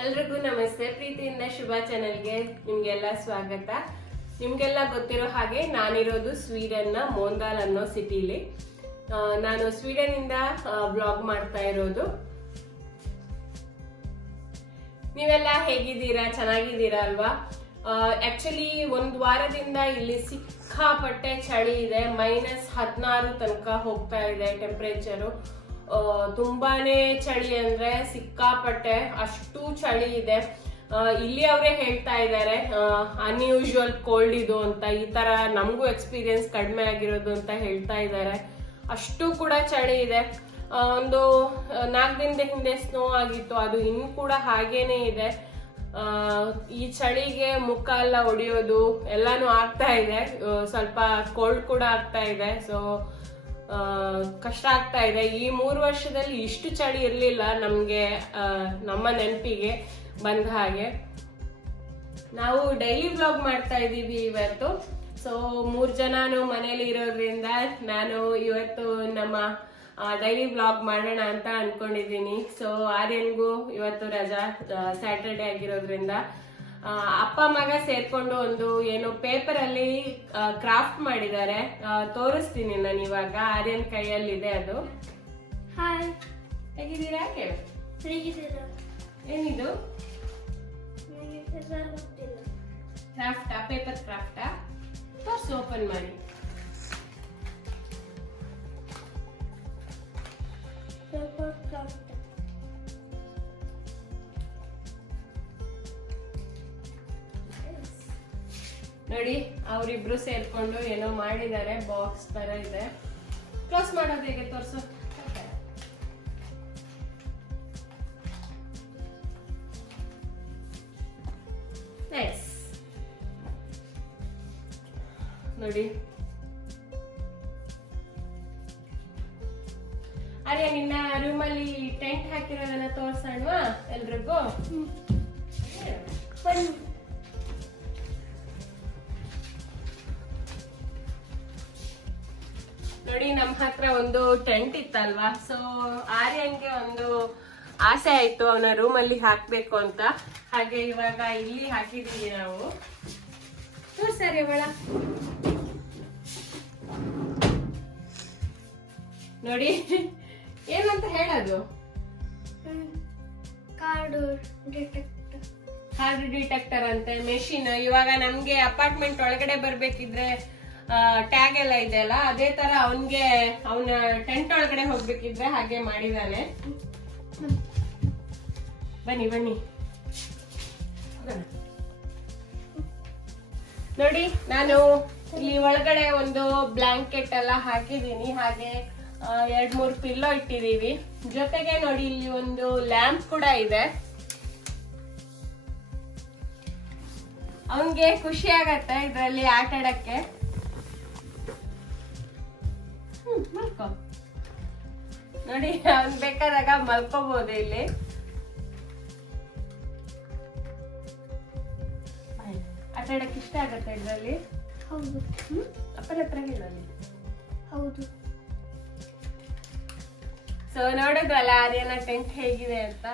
ಎಲ್ರಿಗೂ ನಮಸ್ತೆ. ಪ್ರೀತಿಯಿಂದ ಶುಭ ಚಾನೆಲ್ಗೆ ನಿಮ್ಗೆಲ್ಲ ಸ್ವಾಗತ. ನಿಮ್ಗೆಲ್ಲ ಗೊತ್ತಿರೋ ಹಾಗೆ ನಾನಿರೋದು ಸ್ವೀಡನ್ನ ಮೋಂದಾಲ್ ಅನ್ನೋ ಸಿಟಿಲಿ. ನಾನು ಸ್ವೀಡನ್ ಇಂದ ಬ್ಲಾಗ್ ಮಾಡ್ತಾ ಇರೋದು. ನೀವೆಲ್ಲ ಹೇಗಿದ್ದೀರಾ? ಚೆನ್ನಾಗಿದ್ದೀರಾ ಅಲ್ವಾ? ಆಕ್ಚುಲಿ ಒಂದ್ ವಾರದಿಂದ ಇಲ್ಲಿ ಸಿಕ್ಕಾಪಟ್ಟೆ ಚಳಿ ಇದೆ. -16 ತನಕ ಹೋಗ್ತಾ ಇದೆ ಟೆಂಪರೇಚರು. ತುಂಬಾನೇ ಚಳಿ ಅಂದ್ರೆ ಸಿಕ್ಕಾಪಟ್ಟೆ, ಅಷ್ಟು ಚಳಿ ಇದೆ. ಇಲ್ಲಿ ಅವರೇ ಹೇಳ್ತಾ ಇದ್ದಾರೆ ಅನ್ಯೂಶುವಲ್ ಕೋಲ್ಡ್ ಇದು ಅಂತ. ಈ ತರ ನಮಗೂ ಎಕ್ಸ್ಪೀರಿಯನ್ಸ್ ಕಡಿಮೆ ಆಗಿರೋದು ಅಂತ ಹೇಳ್ತಾ ಇದ್ದಾರೆ. ಅಷ್ಟು ಕೂಡ ಚಳಿ ಇದೆ. ಒಂದು 4 ದಿನದ ಹಿಂದೆ ಸ್ನೋ ಆಗಿತ್ತು, ಅದು ಇನ್ನು ಕೂಡ ಹಾಗೇನೆ ಇದೆ. ಈ ಚಳಿಗೆ ಮುಖ ಎಲ್ಲ ಒಡೆಯೋದು ಎಲ್ಲಾನು ಆಗ್ತಾ ಇದೆ. ಸ್ವಲ್ಪ ಕೋಲ್ಡ್ ಕೂಡ ಆಗ್ತಾ ಇದೆ. ಸೊ ಕಷ್ಟ ಆಗ್ತಾ ಇದೆ. ಈ 3 ವರ್ಷದಲ್ಲಿ ಇಷ್ಟು ಚಳಿ ಇರ್ಲಿಲ್ಲ ನಮ್ಗೆ, ನಮ್ಮ ನೆನಪಿಗೆ ಬಂದ ಹಾಗೆ. ನಾವು ಡೈಲಿ ವ್ಲಾಗ್ ಮಾಡ್ತಾ ಇದೀವಿ ಇವತ್ತು. ಸೊ 3 ಜನನು ಮನೇಲಿ ಇರೋದ್ರಿಂದ ನಾನು ಇವತ್ತು ನಮ್ಮ ಡೈಲಿ ವ್ಲಾಗ್ ಮಾಡೋಣ ಅಂತ ಅನ್ಕೊಂಡಿದೀನಿ. ಸೊ ಆರ್ಯನ್ಗೂ ಇವತ್ತು ರಜಾ, ಸ್ಯಾಟರ್ಡೆ ಆಗಿರೋದ್ರಿಂದ ಅಪ್ಪ ಮಗ ಸೇರ್ಕೊಂಡು ಒಂದು ಏನೋ ಪೇಪರ್ ಅಲ್ಲಿ ಕ್ರಾಫ್ಟ್ ಮಾಡಿದ್ದಾರೆ. ತೋರಿಸ್ತೀನಿ ನಾನು ಇವಾಗ. ಆರ್ಯನ್ ಕೈಯಲ್ಲಿದೆ ಅದು. ಹಾಯ್, ಹೇಗಿದ್ದೀರಾ? ಹೇಗಿದ್ದೀರಾ? ಏನಿದು ನನಗೆ ಹೆಸರು ಗೊತ್ತಿಲ್ಲ. ಕ್ರಾಫ್ಟಾ? ಪೇಪರ್ ಕ್ರಾಫ್ಟಾ? ತೋರ್ಸು, ಓಪನ್ ಮಾಡಿ. Paper craft. ನೋಡಿ, ಅವರಿಬ್ರು ಸೇರ್ಕೊಂಡು ಏನೋ ಮಾಡಿದ್ದಾರೆ. ಬಾಕ್ಸ್ ತರ ಇದೆ. ಕ್ಲೋಸ್ ಮಾಡೋದು ಹೇಗೆ ತೋರ್ಸು. ನೈಸ್. ನೋಡಿ ಅರೆ, ನಿನ್ನ ರೂಮಲ್ಲಿ ಟೆಂಟ್ ಹಾಕಿರೋದನ್ನ ತೋರ್ಸೋಣವಾ ಎಲ್ರಿಗೂ? ಬನ್ನಿ. ನೋಡಿ, ನಮ್ಮ ಹತ್ರ ಒಂದು ಟೆಂಟ್ ಇತ್ತಲ್ವಾ. ಸೊ ಆರ್ಯನ್ಗೆ ಒಂದು ಆಸೆ ಆಯ್ತು ಅವನ ರೂಮ್ ಅಲ್ಲಿ ಹಾಕ್ಬೇಕು ಅಂತ. ಹಾಗೆ ಇವಾಗ ಇಲ್ಲಿ ಹಾಕಿದೀವಿ ನಾವು. ಸರಿ ಒಳ ನೋಡಿ, ಏನಂತ ಹೇಳೋದು? Card detector. ಕಾರ್ಡ್ ಡಿಟೆಕ್ಟರ್ ಅಂತೆ, ಮೆಷಿನ್. ಇವಾಗ ನಮ್ಗೆ ಅಪಾರ್ಟ್ಮೆಂಟ್ ಒಳಗಡೆ ಬರ್ಬೇಕಿದ್ರೆ ಟ್ಯಾಗ್ ಎಲ್ಲ ಇದೆಯಲ್ಲ, ಅದೇ ತರ ಅವನ್ಗೆ ಅವನ ಟೆಂಟ್ ಒಳಗಡೆ ಹೋಗ್ಬೇಕಿದ್ರೆ ಹಾಗೆ ಮಾಡಿದಾನೆ. ಬನ್ನಿ ಬನ್ನಿ. ನೋಡಿ, ನಾನು ಇಲ್ಲಿ ಒಳಗಡೆ ಒಂದು ಬ್ಲಾಂಕೆಟ್ ಎಲ್ಲ ಹಾಕಿದೀನಿ. ಹಾಗೆ 2-3 ಪಿಲ್ಲೋ ಇಟ್ಟಿದೀವಿ. ಜೊತೆಗೆ ನೋಡಿ, ಇಲ್ಲಿ ಒಂದು ಲ್ಯಾಂಪ್ ಕೂಡ ಇದೆ. ಅವನ್ಗೆ ಖುಷಿ ಆಗತ್ತೆ ಇದ್ರಲ್ಲಿ ಆಟ ಆಡಕ್ಕೆ. ಮಲ್ಕೋ. ನೋಡಿ, ಅವ್ನ್ ಬೇಕಾದಾಗ ಮಲ್ಕೋಬಹುದು ಇಲ್ಲಿ. ಆಟ ಆಡಕ್ಕೆ ಇಷ್ಟ ಆಗತ್ತೆ ಇದ್ರಲ್ಲಿ. ಹೌದು. ಅಪ್ಪನ ಹತ್ರ ಹೇಳಿ. ಹೌದು. ಸೊ ನೋಡಿದ್ರಲ್ಲ ಅದೇನ ಟೆಂಟ್ ಹೇಗಿದೆ ಅಂತ.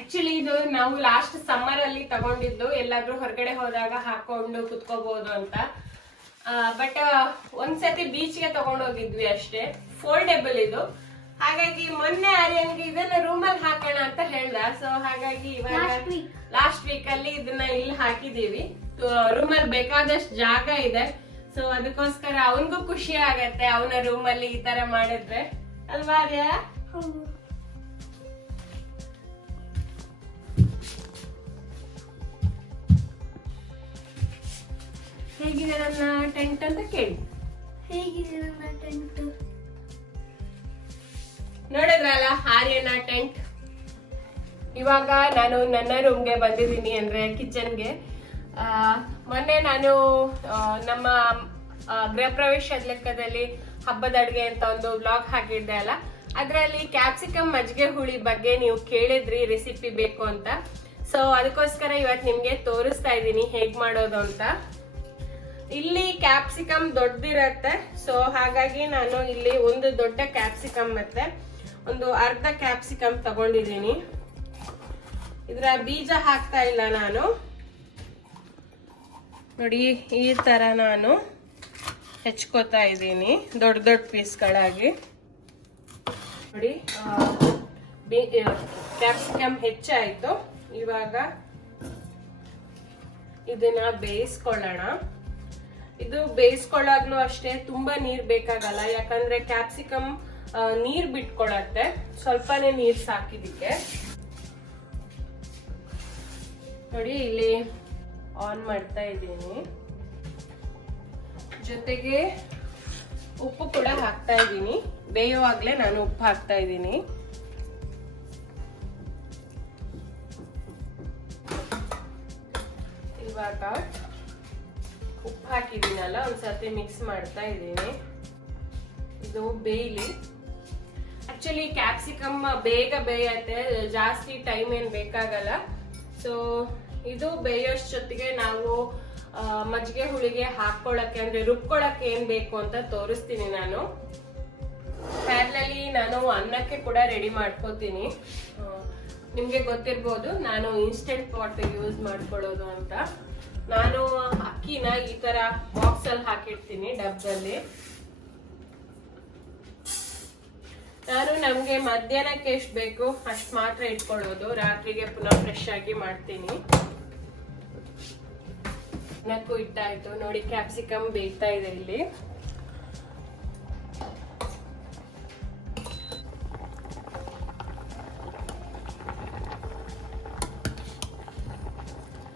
ಆಕ್ಚುಲಿ ಇದು ನಾವು ಲಾಸ್ಟ್ ಸಮ್ಮರ್ ಅಲ್ಲಿ ತಗೊಂಡಿದ್ದು, ಎಲ್ಲಾದ್ರೂ ಹೊರಗಡೆ ಹೋದಾಗ ಹಾಕೊಂಡು ಕುತ್ಕೋಬಹುದು ಅಂತ. ಬಟ್ ಒಂದ್ಸತಿ ಬೀಚ್ಗೆ ತಗೊಂಡೋಗಿದ್ವಿ ಅಷ್ಟೇ. ಫೋಲ್ಡೇಬಲ್ ಇದು. ಹಾಗಾಗಿ ಮೊನ್ನೆ ಆರ್ಯನ್ಗೆ ಇದನ್ನ ರೂಮಲ್ಲಿ ಹಾಕೋಣ ಅಂತ ಹೇಳ್ದ. ಸೊ ಹಾಗಾಗಿ ಇವಾಗ ಲಾಸ್ಟ್ ವೀಕ್ ಅಲ್ಲಿ ಇದನ್ನ ಇಲ್ಲಿ ಹಾಕಿದೀವಿ. ರೂಮಲ್ಲಿ ಬೇಕಾದಷ್ಟು ಜಾಗ ಇದೆ. ಸೊ ಅದಕ್ಕೋಸ್ಕರ ಅವನ್ಗೂ ಖುಷಿ ಆಗತ್ತೆ ಅವನ ರೂಮಲ್ಲಿ ಈ ತರ ಮಾಡಿದ್ರೆ, ಅಲ್ವಾ ಆರ್ಯ? ಹೌದು. ಹೇಗಿದೆ ನನ್ನ ಟೆಂಟ್ ಅಂತ ಕೇಳಿ. ಹೇಗಿದೆ ನನ್ನ ಟೆಂಟ್? ನೋಡಿದ್ರಲ್ಲ ಆರ್ಯನ ಟೆಂಟ್. ಇವಾಗ ನಾನು ನನ್ನ ರೂಮ್ಗೆ ಬಂದಿದ್ದೀನಿ, ಅಂದ್ರೆ ಕಿಚನ್ಗೆ. ಮೊನ್ನೆ ನಾನು ನಮ್ಮ ಗೃಹ ಪ್ರವೇಶದ ಲೆಕ್ಕದಲ್ಲಿ ಹಬ್ಬದ ಅಡ್ಗೆ ಅಂತ ಒಂದು ವ್ಲಾಗ್ ಹಾಕಿದ್ದೆ ಅಲ್ಲ, ಅದ್ರಲ್ಲಿ ಕ್ಯಾಪ್ಸಿಕಮ್ ಮಜ್ಜಿಗೆ ಹುಳಿ ಬಗ್ಗೆ ನೀವು ಕೇಳಿದ್ರಿ ರೆಸಿಪಿ ಬೇಕು ಅಂತ. ಸೊ ಅದಕ್ಕೋಸ್ಕರ ಇವತ್ತು ನಿಮ್ಗೆ ತೋರಿಸ್ತಾ ಇದ್ದೀನಿ ಹೇಗ್ ಮಾಡೋದು ಅಂತ. ಇಲ್ಲಿ ಕ್ಯಾಪ್ಸಿಕಮ್ ದೊಡ್ಡದಿರತ್ತೆ. ಸೊ ಹಾಗಾಗಿ ನಾನು ಇಲ್ಲಿ ಒಂದು ದೊಡ್ಡ ಕ್ಯಾಪ್ಸಿಕಮ್ ಮತ್ತೆ ಒಂದು ಅರ್ಧ ಕ್ಯಾಪ್ಸಿಕಮ್ ತಗೊಂಡಿದ್ದೀನಿ. ಇದರ ಬೀಜ ಹಾಕ್ತಾ ಇಲ್ಲ ನಾನು. ನೋಡಿ ಈ ತರ ನಾನು ಹೆಚ್ಕೋತಾ ಇದ್ದೀನಿ ದೊಡ್ಡ ದೊಡ್ಡ ಪೀಸ್ಗಳಾಗಿ. ನೋಡಿ ಕ್ಯಾಪ್ಸಿಕಮ್ ಹೆಚ್ಚಾಯ್ತು. ಇವಾಗ ಇದನ್ನ ಬೇಯಿಸ್ಕೊಳ್ಳೋಣ. ಇದು ಬೇಯಿಸ್ಕೊಳ್ಳಾಗ್ಲೂ ಅಷ್ಟೇ ತುಂಬಾ ನೀರ್ ಬೇಕಾಗಲ್ಲ, ಯಾಕಂದ್ರೆ ಕ್ಯಾಪ್ಸಿಕಮ್ ನೀರ್ ಬಿಟ್ಕೊಳತ್ತೆ. ಸ್ವಲ್ಪನೇ ನೀರ್ ಸಾಕಿದಕ್ಕೆ. ನೋಡಿ ಇಲ್ಲಿ ಆನ್ ಮಾಡ್ತಾ ಇದ್ದೀನಿ. ಜೊತೆಗೆ ಉಪ್ಪು ಕೂಡ ಹಾಕ್ತಾ ಇದ್ದೀನಿ. ಬೇಯುವಾಗ್ಲೇ ನಾನು ಉಪ್ಪು ಹಾಕ್ತಾ ಇದ್ದೀನಿ. ಇವಾಗ ಉಪ್ಪು ಹಾಕಿದ್ದೀನಲ್ಲ, ಒಂದ್ಸತಿ ಮಿಕ್ಸ್ ಮಾಡ್ತಾ ಇದ್ದೀನಿ. ಇದು ಬೇಯಲಿ. ಆಕ್ಚುಲಿ ಕ್ಯಾಪ್ಸಿಕಮ್ ಬೇಗ ಬೇಯತ್ತೆ, ಜಾಸ್ತಿ ಟೈಮ್ ಏನ್ ಬೇಕಾಗಲ್ಲ. ಸೊ ಇದು ಬೇಯೋಷ್ಟೊತ್ತಿಗೆ ನಾವು ಮಜ್ಜಿಗೆ ಹುಳಿಗೆ ಹಾಕೊಳ್ಳಕ್ಕೆ ಅಂದ್ರೆ ರುಬ್ಕೊಳ್ಳಕ್ಕೆ ಏನ್ ಬೇಕು ಅಂತ ತೋರಿಸ್ತೀನಿ ನಾನು. ಪ್ಯಾರ್ಲಲ್ಲಿ ನಾನು ಅನ್ನಕ್ಕೆ ಕೂಡ ರೆಡಿ ಮಾಡ್ಕೋತೀನಿ. ನಿಮ್ಗೆ ಗೊತ್ತಿರ್ಬೋದು ನಾನು ಇನ್ಸ್ಟೆಂಟ್ ಪಾಟ್ ಯೂಸ್ ಮಾಡ್ಕೊಳ್ಳೋದು ಅಂತ. ನಾನು ಅಕ್ಕಿನ ಈ ತರ ಬಾಕ್ಸ್ ಅಲ್ಲಿ ಹಾಕಿಡ್ತೀನಿ, ಡಬ್ಬದಲ್ಲಿ. ನಾನು ನಮ್ಗೆ ಮಧ್ಯಾಹ್ನಕ್ಕೆ ಎಷ್ಟು ಬೇಕು ಅಷ್ಟು ಮಾತ್ರ ಇಟ್ಕೊಳ್ಳೋದು, ರಾತ್ರಿಗೆ ಪುನಃ ಫ್ರೆಶ್ ಆಗಿ ಮಾಡ್ತೀನಿ. ನಕ್ಕು ಇಟ್ಟಾಯ್ತು. ನೋಡಿ ಕ್ಯಾಪ್ಸಿಕಮ್ ಬೇಯ್ತಾ ಇದೆ ಇಲ್ಲಿ.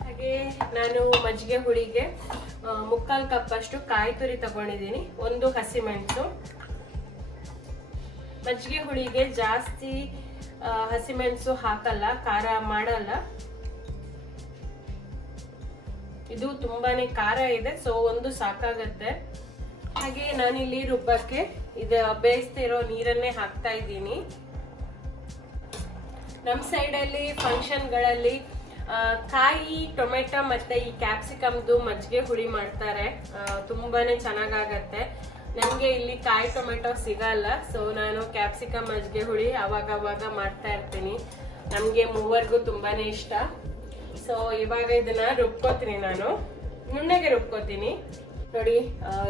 ಹಾಗೆ ನಾನು ಮಜ್ಜಿಗೆ ಹುಳಿಗೆ 3/4 ಕಪ್ ಅಷ್ಟು ಕಾಯಿ ತುರಿ ತಗೊಂಡಿದ್ದೀನಿ, 1 ಹಸಿಮೆಣಸು. ಮಜ್ಜಿಗೆ ಹುಳಿಗೆ ಜಾಸ್ತಿ ಹಸಿಮೆಣಸು ಹಾಕಲ್ಲ, ಖಾರ ಮಾಡಲ್ಲ. ಇದು ತುಂಬಾನೇ ಖಾರ ಇದೆ, ಸೊ 1 ಸಾಕಾಗತ್ತೆ. ಹಾಗೆ ನಾನಿಲ್ಲಿ ರುಬ್ಬಕ್ಕೆ ಇದು ಬೇಯಿಸ್ತಿರೋ ನೀರನ್ನೇ ಹಾಕ್ತಾ ಇದ್ದೀನಿ. ನಮ್ಮ ಸೈಡಲ್ಲಿ ಫಂಕ್ಷನ್ಗಳಲ್ಲಿ ಕಾಯಿ ಟೊಮೆಟೊ ಮತ್ತೆ ಈ ಕ್ಯಾಪ್ಸಿಕಮ್ದು ಮಜ್ಜಿಗೆ ಹುಳಿ ಮಾಡ್ತಾರೆ. ತುಂಬಾನೇ ಚೆನ್ನಾಗಾಗತ್ತೆ. ನನಗೆ ಇಲ್ಲಿ ಕಾಯಿ ಟೊಮೆಟೊ ಸಿಗಲ್ಲ, ಸೊ ನಾನು ಕ್ಯಾಪ್ಸಿಕಮ್ ಮಜ್ಜಿಗೆ ಹುಳಿ ಅವಾಗ ಮಾಡ್ತಾ ಇರ್ತೀನಿ. ನಮಗೆ ಮೂವರ್ಗೂ ತುಂಬಾನೇ ಇಷ್ಟ. ಸೊ ಇವಾಗ ಇದನ್ನ ರುಬ್ಕೋತೀನಿ. ನಾನು ನುಣ್ಣಗೆ ರುಬ್ಕೋತೀನಿ. ನೋಡಿ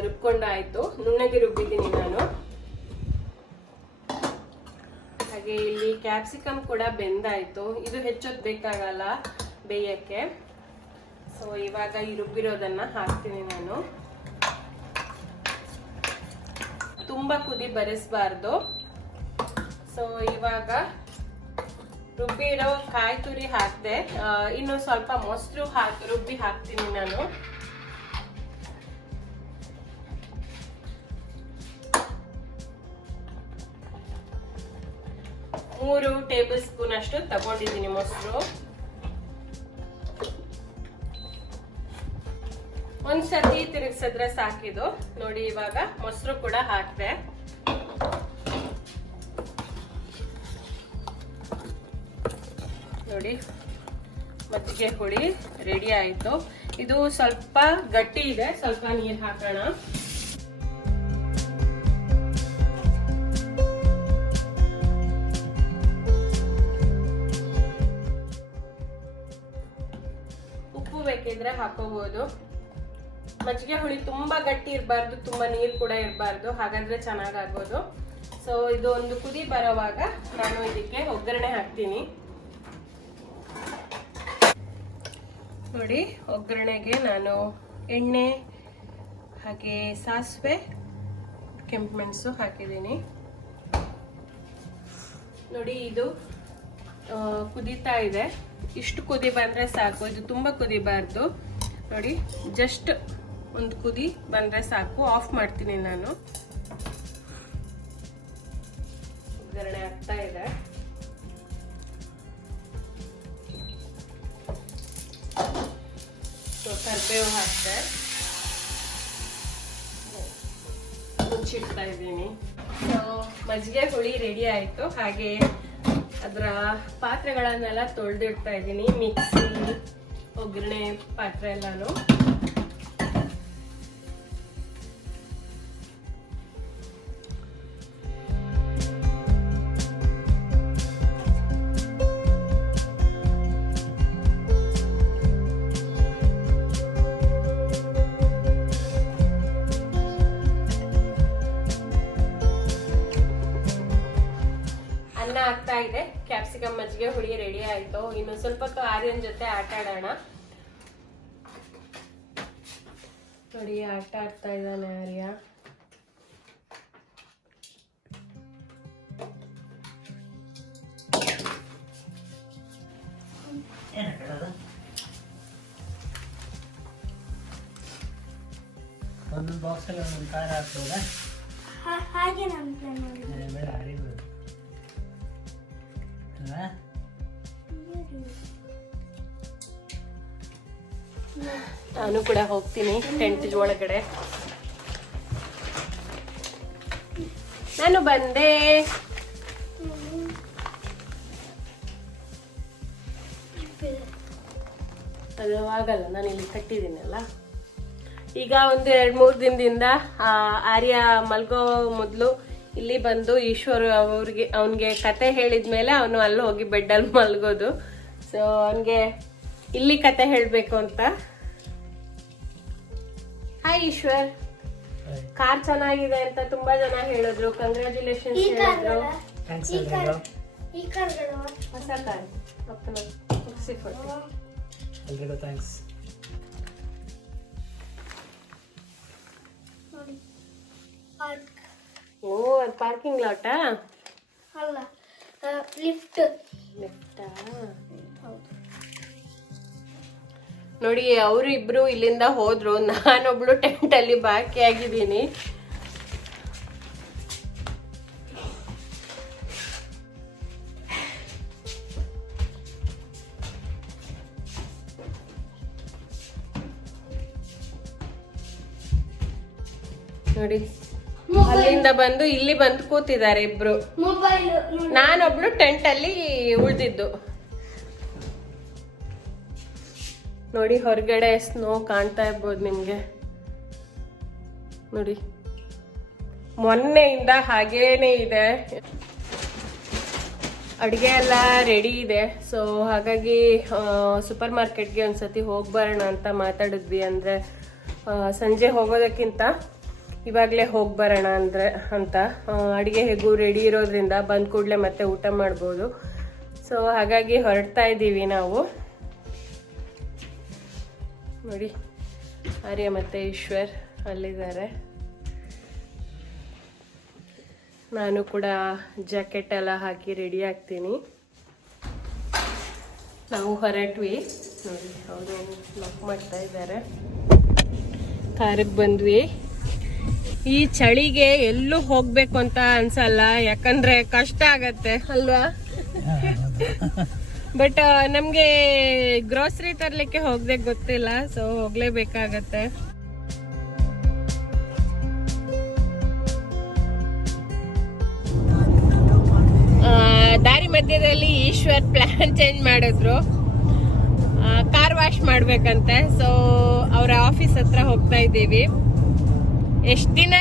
ರುಬ್ಕೊಂಡಾಯ್ತು, ನುಣ್ಣಗೆ ರುಬ್ಬಿದ್ದೀನಿ ನಾನು. ಹಾಗೆ ಇಲ್ಲಿ ಕ್ಯಾಪ್ಸಿಕಮ್ ಕೂಡ ಬೆಂದಾಯ್ತು. ಇದು ಹೆಚ್ಚೊತ್ತು ಬೇಕಾಗಲ್ಲ ಬೇಯಕ್ಕೆ. ಸೊ ಇವಾಗ ಈ ರುಬ್ಬಿರೋದನ್ನ ಹಾಕ್ತೀನಿ ನಾನು. ತುಂಬಾ ಕುದಿ ಬರಿಸಬಾರ್ದು. ಸೊ ಇವಾಗ ರುಬ್ಬಿರೋ ಕಾಯಿ ತುರಿ ಹಾಕ್ದೆ. ಇನ್ನು ಸ್ವಲ್ಪ ಮೊಸರು ರುಬ್ಬಿ ಹಾಕ್ತೀನಿ ನಾನು. ಮೂರು ಟೇಬಲ್ ಸ್ಪೂನ್ ಅಷ್ಟು ತಗೊಂಡಿದ್ದೀನಿ ಮೊಸರು. ಒಂದ್ಸತಿ ತಿರುಗಿಸಿದ್ರೆ ಸಾಕಿದು. ನೋಡಿ ಇವಾಗ ಮೊಸರು ಕೂಡ ಹಾಕ್ದೆ. ನೋಡಿ ಮಜ್ಜಿಗೆ ಹುಳಿ ರೆಡಿ ಆಯ್ತು. ಇದು ಸ್ವಲ್ಪ ಗಟ್ಟಿ ಇದೆ, ಸ್ವಲ್ಪ ನೀರು ಹಾಕೋಣ. ಉಪ್ಪು ಬೇಕಿದ್ರೆ ಹಾಕೋಬಹುದು. ಮಜ್ಜಿಗೆ ಹುಳಿ ತುಂಬಾ ಗಟ್ಟಿ ಇರಬಾರ್ದು, ತುಂಬಾ ನೀರು ಕೂಡ ಇರಬಾರ್ದು, ಹಾಗಾದ್ರೆ ಚೆನ್ನಾಗಾಗೋದು. ಸೊ ಇದು ಒಂದು ಕುದಿ ಬರೋವಾಗ ನಾನು ಇದಕ್ಕೆ ಒಗ್ಗರಣೆ ಹಾಕ್ತೀನಿ. ನೋಡಿ ಒಗ್ಗರಣೆಗೆ ನಾನು ಎಣ್ಣೆ ಹಾಗೆ ಸಾಸಿವೆ ಕೆಂಪು ಮೆಣಸು ಹಾಕಿದ್ದೀನಿ. ನೋಡಿ ಇದು ಕುದೀತಾ ಇದೆ. ಇಷ್ಟು ಕುದಿ ಬಂದ್ರೆ ಸಾಕು, ಇದು ತುಂಬಾ ಕುದಿಬಾರ್ದು. ನೋಡಿ ಜಸ್ಟ್ ಒಂದು ಕುದಿ ಬಂದ್ರೆ ಸಾಕು. ಆಫ್ ಮಾಡ್ತೀನಿ ನಾನು. ಒಗ್ಗರಣೆ ಆಗ್ತಾ ಇದೆ. ಕರಿಬೇವು ಹಾಕ್ತೆ, ಮುಚ್ಚಿಡ್ತಾ ಇದ್ದೀನಿ. ಮಜ್ಜಿಗೆ ಹುಳಿ ರೆಡಿ ಆಯ್ತು. ಹಾಗೆ ಅದರ ಪಾತ್ರೆಗಳನ್ನೆಲ್ಲ ತೊಳೆದಿಡ್ತಾ ಇದ್ದೀನಿ. ಮಿಕ್ಸಿ, ಒಗ್ಗರಣೆ ಪಾತ್ರೆ ಎಲ್ಲಾನು. ಅನ್ನ ಆಗ್ತಾ ಇದೆ. ಕ್ಯಾಪ್ಸಿಕಮ್ ಮಜ್ಜಿಗೆ ಹುಳಿ ರೆಡಿ ಆಯ್ತು. ಇನ್ನು ಸ್ವಲ್ಪ ಹೊತ್ತು ಆರ್ಯನ್ ಜೊತೆ ಆಟ ಆಡೋಣ. ನೋಡಿ ಆಟ ಆಡ್ತಾ ಇದ್ದಾನೆ ಆರ್ಯ. ಒಂದು ಬಾಕ್ಸ್ ಅಲ್ಲಿ ಒಂದು ಕಾರ್ ಹಾಕ್ಬೋದಾ? ಹಾಗೆ ನಾನು ಪ್ಲಾನ್ ಮಾಡಿದ್ದೆ. ಬೇಡ ಹರಿಬೋದು ಅಲ್ವಾ? ನಾನು ಕೂಡ ಹೋಗ್ತೀನಿ ಟೆಂಟ್ ಒಳಗಡೆ. ನಾನು ಬಂದೆ. ಅದು ಆಗಲ್ಲ, ನಾನು ಇಲ್ಲಿ ಕಟ್ಟಿದ್ದೀನಲ್ಲ. ಈಗ ಒಂದು 2-3 ದಿನದಿಂದ ಆರ್ಯ ಮಲ್ಗೋ ಮೊದಲು ಇಲ್ಲಿ ಬಂದು ಈಶ್ವರ್ ಅವನಿಗೆ ಕತೆ ಹೇಳಿದ್ಮೇಲೆ ಅವನು ಅಲ್ಲಿ ಹೋಗಿ ಬೆಡ್ಡಲ್ಲಿ ಮಲ್ಗೋದು. ಸೊ ಅವನಿಗೆ ಇಲ್ಲಿ ಕತೆ ಹೇಳಬೇಕು ಅಂತ. ಹಾಯ್ ಈಶ್ವರ್, ಕಾರ್ ಚೆನ್ನಾಗಿದೆ ಅಂತ ತುಂಬಾ ಜನ ಹೇಳಿದ್ರು. ಕಂಗ್ರ್ಯಾಚುಲೇಷನ್ಸ್ ಹೇಳಿದ್ರು. ಈ ಕಾರ್ಗಳು ಹೊಸ ಕಾರ್ ಅಪ್ಪನ ಎಲ್ರಿಗೂ ಥ್ಯಾಂಕ್ಸ್. ನೋಡಿ ಪಾರ್ಕ್. ಓ ಅದು ಪಾರ್ಕಿಂಗ್ ಲಾಟಾ? ಅಲ್ಲ, ಲಿಫ್ಟ್. ಲಿಫ್ಟಾ? ಹೌದು. ನೋಡಿ ಅವರು ಇಬ್ರು ಇಲ್ಲಿಂದ ಹೋದ್ರು, ನಾನೊಬ್ಳು ಟೆಂಟ್ ಅಲ್ಲಿ ಬಾಕಿ ಆಗಿದ್ದೀನಿ. ನೋಡಿ ಅಲ್ಲಿಂದ ಬಂದು ಇಲ್ಲಿ ಬಂದು ಕೂತಿದ್ದಾರೆ ಇಬ್ರು. ಮೊಬೈಲ್ ನಾನೊಬ್ಳು ಟೆಂಟ್ ಅಲ್ಲಿ ಉಳ್ದಿದ್ದು. ನೋಡಿ ಹೊರಗಡೆ ಸ್ನೋ ಕಾಣ್ತಾ ಇರ್ಬೋದು ನಿಮ್ಗೆ. ನೋಡಿ ಮೊನ್ನೆಯಿಂದ ಹಾಗೇನೆ ಇದೆ. ಅಡುಗೆ ಎಲ್ಲ ರೆಡಿ ಇದೆ. ಸೊ ಹಾಗಾಗಿ ಸೂಪರ್ ಮಾರ್ಕೆಟ್ಗೆ ಒಂದ್ಸತಿ ಹೋಗಿ ಬರೋಣ ಅಂತ ಮಾತಾಡಿದ್ವಿ. ಅಂದರೆ ಸಂಜೆ ಹೋಗೋದಕ್ಕಿಂತ ಇವಾಗಲೇ ಹೋಗಿ ಬರೋಣ ಅಂತ. ಅಡುಗೆ ಹೇಗೂ ರೆಡಿ ಇರೋದ್ರಿಂದ ಬಂದ ಕೂಡಲೇ ಮತ್ತೆ ಊಟ ಮಾಡ್ಬೋದು. ಸೊ ಹಾಗಾಗಿ ಹೊರಡ್ತಾ ಇದ್ದೀವಿ ನಾವು. ನೋಡಿ ಆರ್ಯ ಮತ್ತು ಈಶ್ವರ್ ಅಲ್ಲಿದ್ದಾರೆ. ನಾನು ಕೂಡ ಜಾಕೆಟ್ ಎಲ್ಲ ಹಾಕಿ ರೆಡಿ ಆಗ್ತೀನಿ. ನಾವು ಹೊರಟ್ವಿ. ನೋಡಿ ಅವರು ಲಾಕ್ ಮಾಡ್ತಾ ಇದ್ದಾರೆ. ಕಾರಿಗೆ ಬಂದ್ವಿ. ಈ ಚಳಿಗೆ ಎಲ್ಲೂ ಹೋಗ್ಬೇಕು ಅಂತ ಅನ್ಸಲ್ಲ, ಯಾಕಂದ್ರೆ ಕಷ್ಟ ಆಗತ್ತೆ ಅಲ್ವಾ? ಬಟ್ ನಮ್ಗೆ ಗ್ರೋಸರಿ ತರ್ಲಿಕ್ಕೆ ಹೋಗ್ದೆ ಗೊತ್ತಿಲ್ಲ, ಸೊ ಹೋಗ್ಲೇಬೇಕಾಗತ್ತೆ. ದಾರಿ ಮಧ್ಯದಲ್ಲಿ ಈಶ್ವರ್ ಪ್ಲಾನ್ ಚೇಂಜ್ ಮಾಡಿದ್ರು. ಕಾರ್ ವಾಶ್ ಮಾಡ್ಬೇಕಂತೆ. ಸೊ ಅವರ ಆಫೀಸ್ ಹತ್ರ ಹೋಗ್ತಾ ಇದ್ದೀವಿ. ಎಷ್ಟು ದಿನ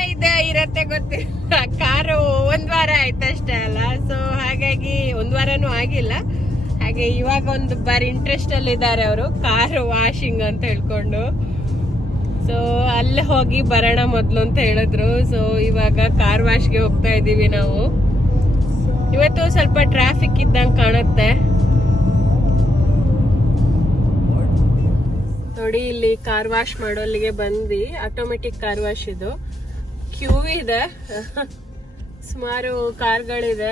ಇರತ್ತೆ ಗೊತ್ತಿಲ್ಲ. ಕಾರು 1 ವಾರ ಆಯ್ತಷ್ಟೇ ಅಲ್ಲ. ಸೊ ಹಾಗಾಗಿ 1 ವಾರನೂ ಆಗಿಲ್ಲ. ಹಾಗೆ ಇವಾಗ ಒಂದು ಬಾರಿ ಇಂಟ್ರೆಸ್ಟ್ ಅಲ್ಲಿ ಇದ್ದಾರೆ ಅವರು, ಕಾರು ವಾಷಿಂಗ್ ಅಂತ ಹೇಳ್ಕೊಂಡು. ಸೊ ಅಲ್ಲಿ ಹೋಗಿ ಬರೋಣ ಮೊದಲು ಅಂತ ಹೇಳಿದ್ರು. ಸೊ ಇವಾಗ ಕಾರ್ ವಾಶ್ಗೆ ಹೋಗ್ತಾ ಇದ್ದೀವಿ ನಾವು. ಇವತ್ತು ಸ್ವಲ್ಪ ಟ್ರಾಫಿಕ್ ಇದ್ದಂಗೆ ಕಾಣುತ್ತೆ. ನೋಡಿ ಇಲ್ಲಿ ಕಾರ್ ವಾಶ್ ಮಾಡೋಲ್ಲಿಗೆ ಬಂದ್ವಿ. ಆಟೋಮೆಟಿಕ್ ಕಾರ್ ವಾಶ್ ಇದು. ಕ್ಯೂ ಇದೆ, ಸುಮಾರು ಕಾರ್ಗಳಿದೆ.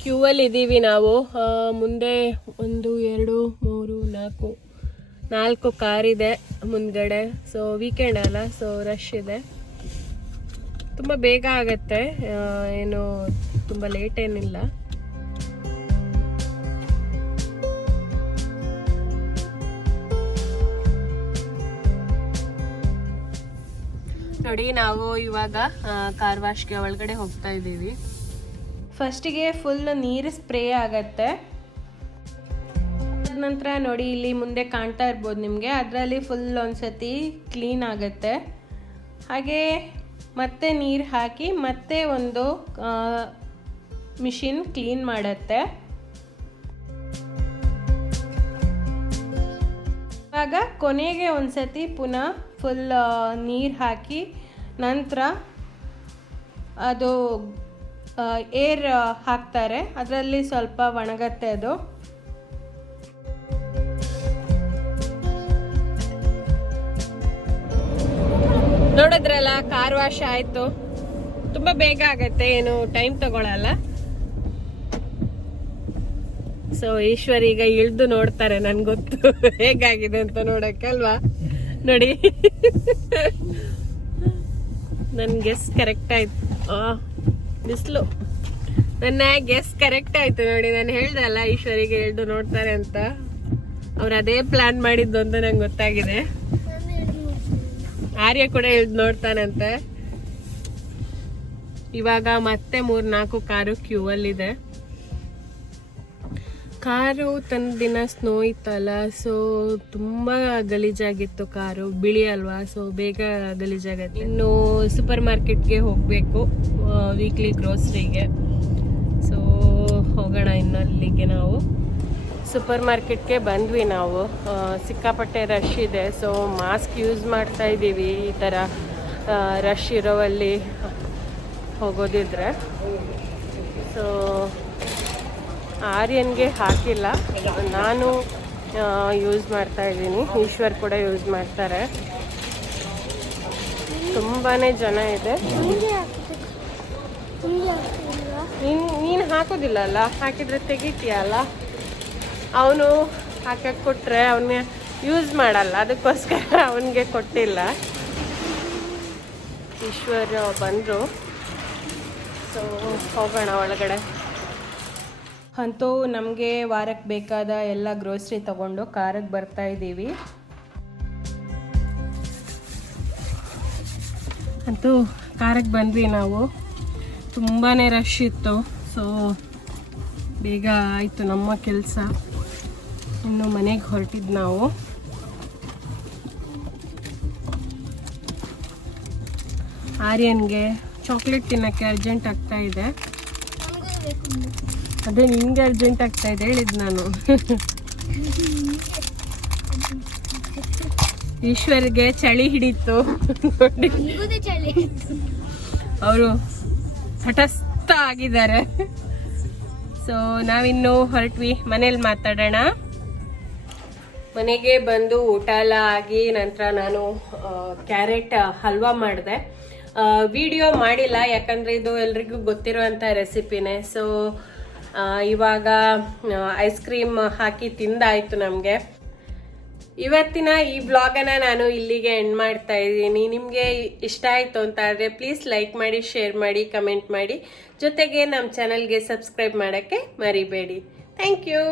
ಕ್ಯೂ ಅಲ್ಲಿ ಇದ್ದೀವಿ ನಾವು. ಮುಂದೆ 1 2 3 4 ಕಾರ್ ಇದೆ ಮುಂದ್ಗಡೆ. ಸೊ ವೀಕೆಂಡ್ ಅಲ್ಲ, ಸೊ ರಶ್ ಇದೆ. ತುಂಬ ಬೇಗ ಆಗತ್ತೆ, ಏನು ತುಂಬ ಲೇಟ್ ಏನಿಲ್ಲ. ನೋಡಿ ನಾವು ಇವಾಗ ಕಾರ್ ವಾಶ್ಗೆ ಒಳಗಡೆ ಹೋಗ್ತಾ ಇದ್ದೀವಿ. ಫಸ್ಟಿಗೆ ಫುಲ್ ನೀರು ಸ್ಪ್ರೇ ಆಗತ್ತೆ. ಅದ ನಂತರ ನೋಡಿ ಇಲ್ಲಿ ಮುಂದೆ ಕಾಣ್ತಾ ಇರ್ಬೋದು ನಿಮಗೆ, ಅದರಲ್ಲಿ ಫುಲ್ ಒಂದ್ಸತಿ ಕ್ಲೀನ್ ಆಗತ್ತೆ. ಹಾಗೆ ಮತ್ತೆ ನೀರು ಹಾಕಿ ಮತ್ತೆ ಒಂದು ಮಿಷಿನ್ ಕ್ಲೀನ್ ಮಾಡತ್ತೆ. ಇವಾಗ ಕೊನೆಗೆ ಒಂದ್ಸತಿ ಪುನಃ ಫುಲ್ ನೀರು ಹಾಕಿ ನಂತರ ಅದು ಏರ್ ಹಾಕ್ತಾರೆ, ಅದರಲ್ಲಿ ಸ್ವಲ್ಪ ಒಣಗತ್ತೆ ಅದು. ನೋಡಿದ್ರಲ್ಲ, ಕಾರ್ ವಾಶ್ ಆಯ್ತು. ತುಂಬಾ ಬೇಗ ಆಗತ್ತೆ, ಏನು ಟೈಮ್ ತಗೊಳಲ್ಲ. ಸೊ ಈಶ್ವರ್ ಈಗ ಇಳ್ದು ನೋಡ್ತಾರೆ, ನನ್ ಗೊತ್ತು ಹೇಗಾಗಿದೆ ಅಂತ ನೋಡಕ್ಕೆ ಅಲ್ವಾ. ನೋಡಿ ನನ್ ಗೆಸ್ ಕರೆಕ್ಟ್ ಆಯ್ತು. ಬಿಸ್ಲು, ನನ್ನ ಗೆಸ್ ಕರೆಕ್ಟ್ ಆಯ್ತು ನೋಡಿ. ನಾನು ಹೇಳ್ದಲ್ಲ ಈಶ್ವರಿಗೆ ಇಳ್ದು ನೋಡ್ತಾರೆ ಅಂತ, ಅವ್ರು ಅದೇ ಪ್ಲಾನ್ ಮಾಡಿದ್ದು ಅಂತ ನಂಗೆ ಗೊತ್ತಾಗಿದೆ. ಆರ್ಯ ಕೂಡ ಇಳ್ದು ನೋಡ್ತಾನಂತೆ. ಇವಾಗ ಮತ್ತೆ 3-4 ಕಾರು ಕ್ಯೂ ಅಲ್ಲಿದೆ. ಕಾರು ತಂದ ದಿನ ಸ್ನೋ ಇತ್ತಲ್ಲ, ಸೊ ತುಂಬಾ ಗಲೀಜಾಗಿತ್ತು ಕಾರು. ಬಿಳಿ ಅಲ್ವಾ, ಸೊ ಬೇಗ ಗಲೀಜಾಗತ್ತೆ. ಇನ್ನು ಸೂಪರ್ ಮಾರ್ಕೆಟ್ಗೆ ಹೋಗ್ಬೇಕು, ವೀಕ್ಲಿ ಗ್ರೋಸರಿಗೆ. ಸೊ ಹೋಗೋಣ ಇನ್ನು ಅಲ್ಲಿಗೆ. ನಾವು ಸೂಪರ್ ಮಾರ್ಕೆಟ್ಗೆ ಬಂದ್ವಿ. ನಾವು ಸಿಕ್ಕಾಪಟ್ಟೆ ರಶ್ ಇದೆ, ಸೊ ಮಾಸ್ಕ್ ಯೂಸ್ ಮಾಡ್ತಾ ಇದ್ದೀವಿ. ಈ ಥರ ರಶ್ ಇರೋವಲ್ಲಿ ಹೋಗೋದಿದ್ರೆ. ಸೊ ಆರ್ಯನ್ಗೆ ಹಾಕಿಲ್ಲ, ನಾನು ಯೂಸ್ ಮಾಡ್ತಾ ಇದ್ದೀನಿ. ಈಶ್ವರ್ ಕೂಡ ಯೂಸ್ ಮಾಡ್ತಾರೆ. ತುಂಬಾ ಜನ ಇದೆ. ನೀನು ಹಾಕೋದಿಲ್ಲ ಅಲ್ಲ, ಹಾಕಿದ್ರೆ ತೆಗಿತೀಯಲ್ಲ. ಅವನು ಹಾಕಕ್ಕೆ ಕೊಟ್ಟರೆ ಅವನಿಗೆ ಯೂಸ್ ಮಾಡಲ್ಲ, ಅದಕ್ಕೋಸ್ಕರ ಅವನಿಗೆ ಕೊಟ್ಟಿಲ್ಲ. ಈಶ್ವರ್ ಬಂದರು, ಸೊ ಹೋಗೋಣ ಒಳಗಡೆ. ಅಂತೂ ನಮಗೆ ವಾರಕ್ಕೆ ಬೇಕಾದ ಎಲ್ಲ ಗ್ರೋಸರಿ ತಗೊಂಡು ಕಾರಿಗೆ ಬರ್ತಾ ಇದ್ದೀವಿ. ಅಂತೂ ಕಾರಿಗೆ ಬಂದ್ವಿ ನಾವು. ತುಂಬಾ ರಶ್ ಇತ್ತು, ಸೊ ಬೇಗ ಆಯಿತು ನಮ್ಮ ಕೆಲಸ. ಇನ್ನು ಮನೆಗೆ ಹೊರಟಿದ್ದು ನಾವು. ಆರ್ಯನ್ಗೆ ಚಾಕ್ಲೇಟ್ ತಿನ್ನೋಕ್ಕೆ ಅರ್ಜೆಂಟ್ ಆಗ್ತಾ ಇದೆ. ಅದೇ ನಿನ್ಗೆ ಅರ್ಜೆಂಟ್ ಆಗ್ತಾ ಇದೆ ಹೇಳಿದ್ ನಾನು. ಈಶ್ವರ್ಗೆ ಚಳಿ ಹಿಡಿತು ನೋಡಿ, ಅವರು ಹಠಸ್ಥ ಆಗಿದ್ದಾರೆ. ಸೊ ನಾವಿನ್ನು ಹೊರಟ್ವಿ, ಮನೇಲಿ ಮಾತಾಡೋಣ. ಮನೆಗೆ ಬಂದು ಊಟ ಎಲ್ಲ ಆಗಿ ನಂತರ ನಾನು ಕ್ಯಾರೆಟ್ ಹಲ್ವಾ ಮಾಡಿದೆ. ವಿಡಿಯೋ ಮಾಡಿಲ್ಲ, ಯಾಕಂದರೆ ಇದು ಎಲ್ರಿಗೂ ಗೊತ್ತಿರುವಂಥ ರೆಸಿಪಿನೇ. ಸೊ ಇವಾಗ ಐಸ್ ಕ್ರೀಮ್ ಹಾಕಿ ತಿಂದಾಯಿತು ನಮಗೆ. ಇವತ್ತಿನ ಈ ಬ್ಲಾಗನ್ನು ನಾನು ಇಲ್ಲಿಗೆ ಎಂಡ್ ಮಾಡ್ತಾ ಇದ್ದೀನಿ. ನಿಮಗೆ ಇಷ್ಟ ಆಯಿತು ಅಂತ ಆದರೆ ಪ್ಲೀಸ್ ಲೈಕ್ ಮಾಡಿ, ಶೇರ್ ಮಾಡಿ, ಕಮೆಂಟ್ ಮಾಡಿ. ಜೊತೆಗೆ ನಮ್ಮ ಚಾನಲ್ಗೆ ಸಬ್ಸ್ಕ್ರೈಬ್ ಮಾಡೋಕ್ಕೆ ಮರಿಬೇಡಿ. Thank you.